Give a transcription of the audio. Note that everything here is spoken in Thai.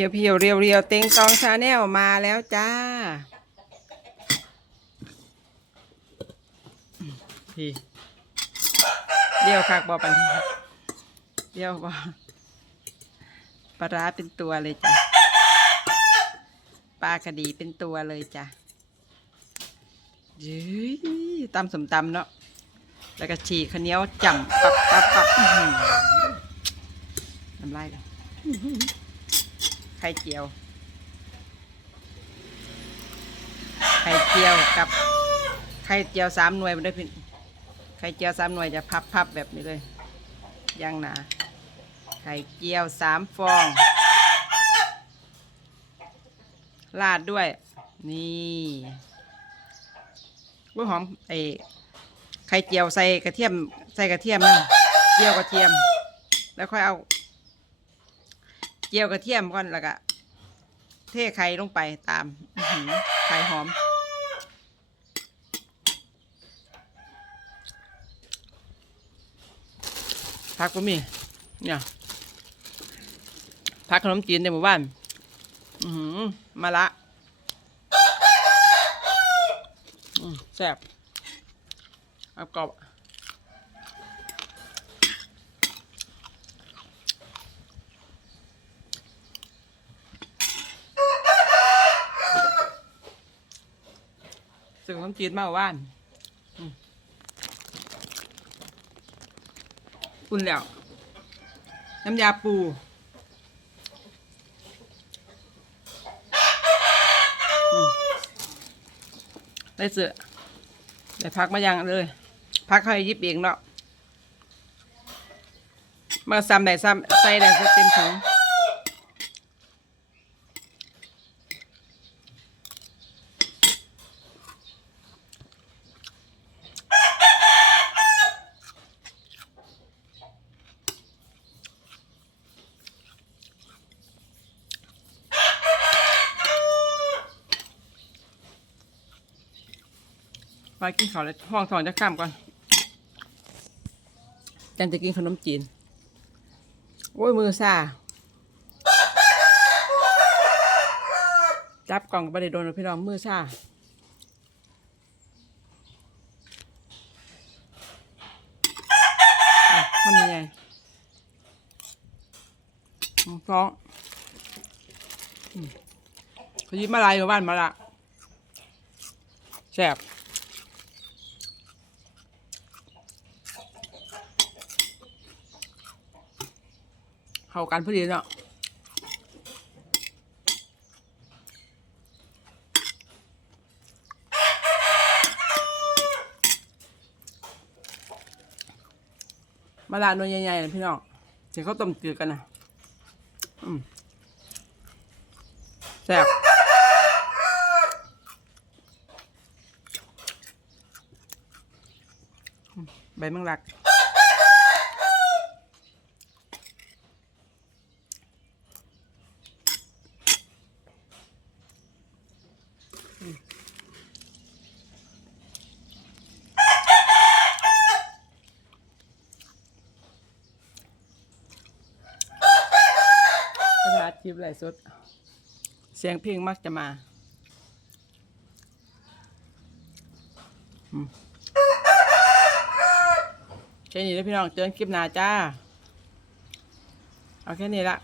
เพียวเพียวๆเรียวเรียวๆเต็งตองชาแนลมาแล้วจ้า พี่เรียวคักบอปันเรียวบอปลาร้าเป็นตัวเลยจ้ะปลากระดีเป็นตัวเลยจ้ะยืยตำสมตำเนาะแล้วก็ฉีกข้าวเหนียวจ่ำปับปับปับน้ำลายเลย ไข่เจียว ไข่เจียวกับไข่เจียวสามหน่วยมันได้พี่ไข่เจียวสามหน่วยจะพับพับแบบนี้เลยย่างหนาไข่เจียวสามฟอง ราดด้วย นี่ว่าหอมไอไข่เจียวใส่กระเทียม ใส่กระเทียมนะเจียวกระเทียม แล้วค่อยเอา เจียวกระเทียมก่อนแล้วก็เทไข่ลงไปตามไข่หอมพักก็มี เนี่ยพักขนมจีนในหมู่บ้าน อือหือมาละแซ่บอกรอบ ซื้อขนมจีนมาหมู่บ้านอุ่นแล้ว น้ำยาปู ได้เสือได้พักมายังเลย พักเขาให้ยิบเองเนาะมาซ้ำได้ซ้ำใส่ได้เต็มถุง ไปกินข้าวแล้วห้องถอนจะข้ามก่อนจันจะกินขนมจีน โอ้ย มือซ่า จับกล่องไม่ได้โดนพี่น้องมือซ่าทำยังไงฟ้องอืมเขายิ้มมาลายอยู่บ้านมาละแซ่บ เข้ากันพอดีเนาะมาลาหน่วยใหญ่ๆนะพี่น้องเดี๋ยวเขาต้มจืดกันนะแซ่บใบมังลัก ดจิบไหลฟ์สด เสียงเพลงมักจะมาแค่นี้แล้วพี่น้องเจอนคลิปหน้าจ้า เอาแค่นี้ละ